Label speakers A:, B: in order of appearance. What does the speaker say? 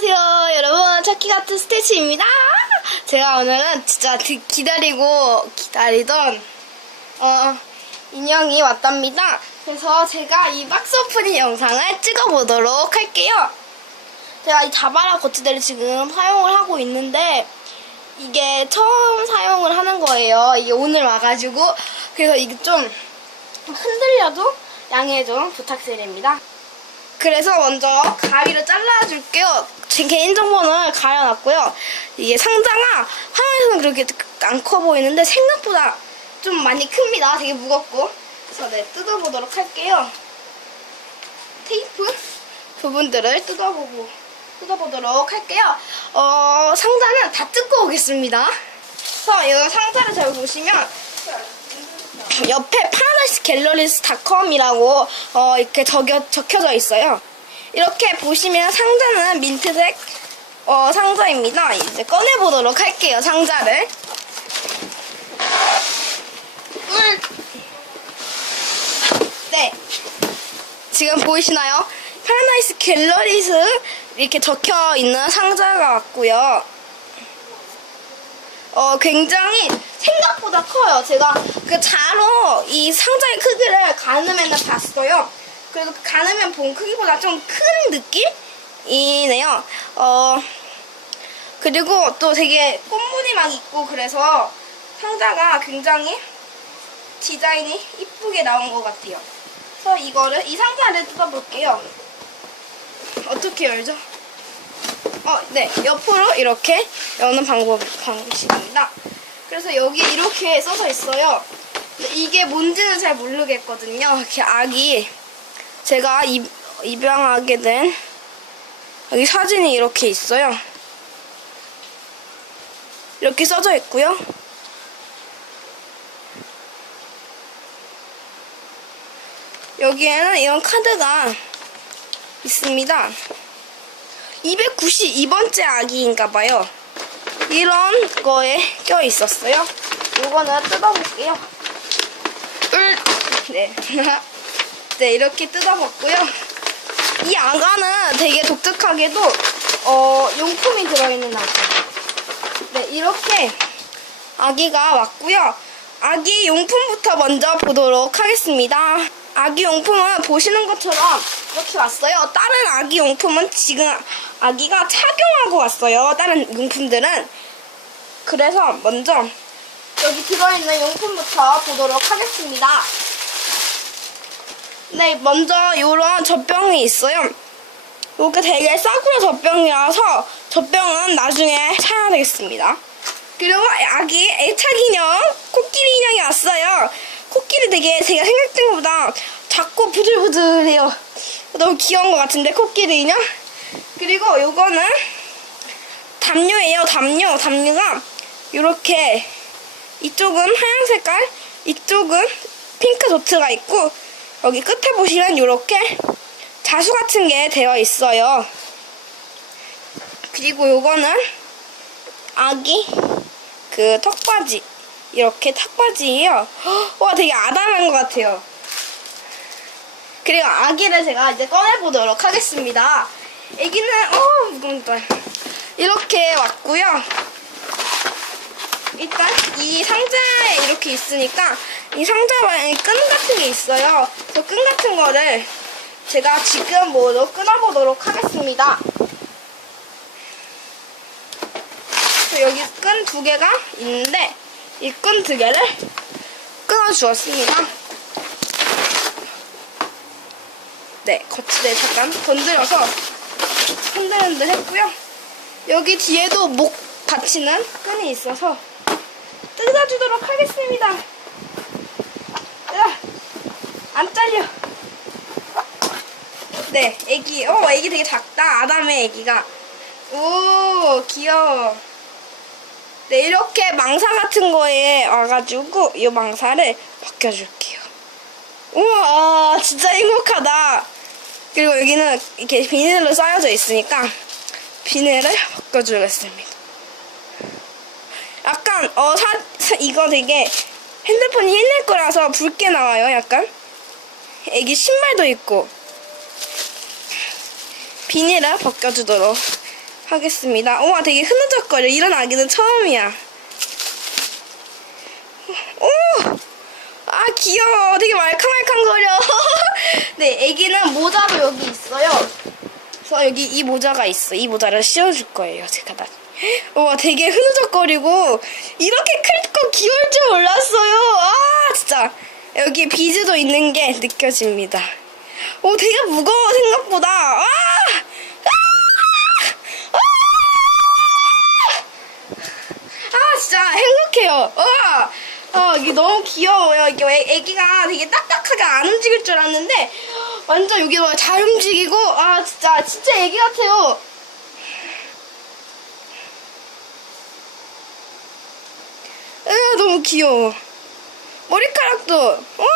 A: 안녕하세요 여러분. 차키같은 스테치입니다. 제가 오늘은 진짜 기- 기다리고 기다리던 어, 인형이 왔답니다. 그래서 제가 이 박스 오프닝 영상을 찍어보도록 할게요. 제가 이 자바라 거치대를 지금 사용을 하고 있는데 이게 처음 사용을 하는 거예요. 이게 오늘 와가지고. 그래서 이게 좀 흔들려도 양해 좀 부탁드립니다. 그래서 먼저 가위로 잘라줄게요. 제 개인정보는 가려놨고요. 이게 상자가 화면에서는 그렇게 안 커 보이는데 생각보다 좀 많이 큽니다. 되게 무겁고. 그래서 네, 뜯어보도록 할게요. 테이프 부분들을 뜯어보고, 뜯어보도록 할게요. 어, 상자는 다 뜯고 오겠습니다. 그래서 이 상자를 잘 보시면 옆에 파라다이스 갤러리스 닷컴이라고 어, 이렇게 적혀, 적혀져 있어요. 이렇게 보시면 상자는 민트색 어, 상자입니다. 이제 꺼내보도록 할게요, 상자를. 음. 네. 지금 보이시나요? 파라다이스 갤러리스 이렇게 적혀 있는 상자가 왔고요. 어, 굉장히 생각보다 커요. 제가 그 자로 이 상자의 크기를 가늠해는 봤어요. 그래도 그 가늠해 본 크기보다 좀 큰 느낌이네요. 어, 그리고 또 되게 꽃무늬 막 있고 그래서 상자가 굉장히 디자인이 이쁘게 나온 것 같아요. 그래서 이거를, 이 상자를 뜯어볼게요. 어떻게 열죠? 어, 네. 옆으로 이렇게 여는 방법, 방식입니다. 그래서 여기 이렇게 써져 있어요. 이게 뭔지는 잘 모르겠거든요. 이렇게 아기, 제가 입, 입양하게 된, 여기 사진이 이렇게 있어요. 이렇게 써져 있고요. 여기에는 이런 카드가 있습니다. 292번째 아기인가 봐요. 이런 거에 껴 있었어요. 이거는 뜯어볼게요. 을, 네. 네, 이렇게 뜯어봤고요. 이 아가는 되게 독특하게도, 어, 용품이 들어있는 아기. 네, 이렇게 아기가 왔고요. 아기 용품부터 먼저 보도록 하겠습니다. 아기 용품은 보시는 것처럼 이렇게 왔어요. 다른 아기 용품은 지금 아기가 착용하고 왔어요. 다른 용품들은. 그래서 먼저 여기 들어있는 용품부터 보도록 하겠습니다. 네, 먼저 이런 젖병이 있어요. 이게 되게 싸구려 젖병이라서 젖병은 나중에 사야 되겠습니다. 그리고 아기 애착 인형, 코끼리 인형이 왔어요. 코끼리 되게 제가 생각한 것보다 작고 부들부들해요. 너무 귀여운 것 같은데, 코끼리 인형? 그리고 요거는 담요예요, 담요. 담요가 이렇게 이쪽은 하얀 색깔, 이쪽은 핑크 도트가 있고, 여기 끝에 보시면 이렇게 자수 같은 게 되어 있어요. 그리고 요거는 아기 그 턱바지 이렇게 턱바지예요. 와 되게 아담한 것 같아요. 그리고 아기를 제가 이제 꺼내보도록 하겠습니다. 아기는 어 무겁다. 이렇게 왔고요. 일단 이 상자에 이렇게 있으니까 이 상자에 끈 같은 게 있어요. 그 끈 같은 거를 제가 지금 모두 끊어보도록 하겠습니다. 여기 끈 두 개가 있는데 이 끈 두 개를 끊어 주었습니다. 네, 거치대 잠깐 건드려서 흔들흔들 했고요. 여기 뒤에도 목 받치는 끈이 있어서 뜯어주도록 하겠습니다. 안 잘려. 네, 애기. 어, 애기 되게 작다. 아담의 애기가. 오, 귀여워. 네, 이렇게 망사 같은 거에 와가지고 이 망사를 벗겨줄게요. 우와, 진짜 행복하다. 그리고 여기는 이렇게 비닐로 쌓여져 있으니까 비닐을 벗겨주겠습니다. 약간 어 사, 사- 이거 되게 핸드폰이 옛날 거라서 붉게 나와요. 약간 애기 신발도 있고 비닐을 벗겨주도록 하겠습니다. 우와, 되게 흐느적거려. 이런 아기는 처음이야. 오! 아, 귀여워. 되게 말캉말캉거려. 네, 애기는 모자도 여기 있어요. 그래서 여기 이 모자가 있어. 이 모자를 씌워줄 거예요. 제가 나. 우와, 되게 흐느적거리고 이렇게 클고 귀여울 줄 몰랐어요. 아, 진짜. 여기 비즈도 있는 게 느껴집니다. 오, 되게 무거워, 생각보다. 아! 아! 아 진짜 행복해요. 와, 아 이게 너무 귀여워요. 이게 애, 애기가 되게 딱딱하게 안 움직일 줄 알았는데 완전 여기 뭐잘 움직이고 아 진짜 진짜 애기 같아요. 너무 귀여워 머리카락도 와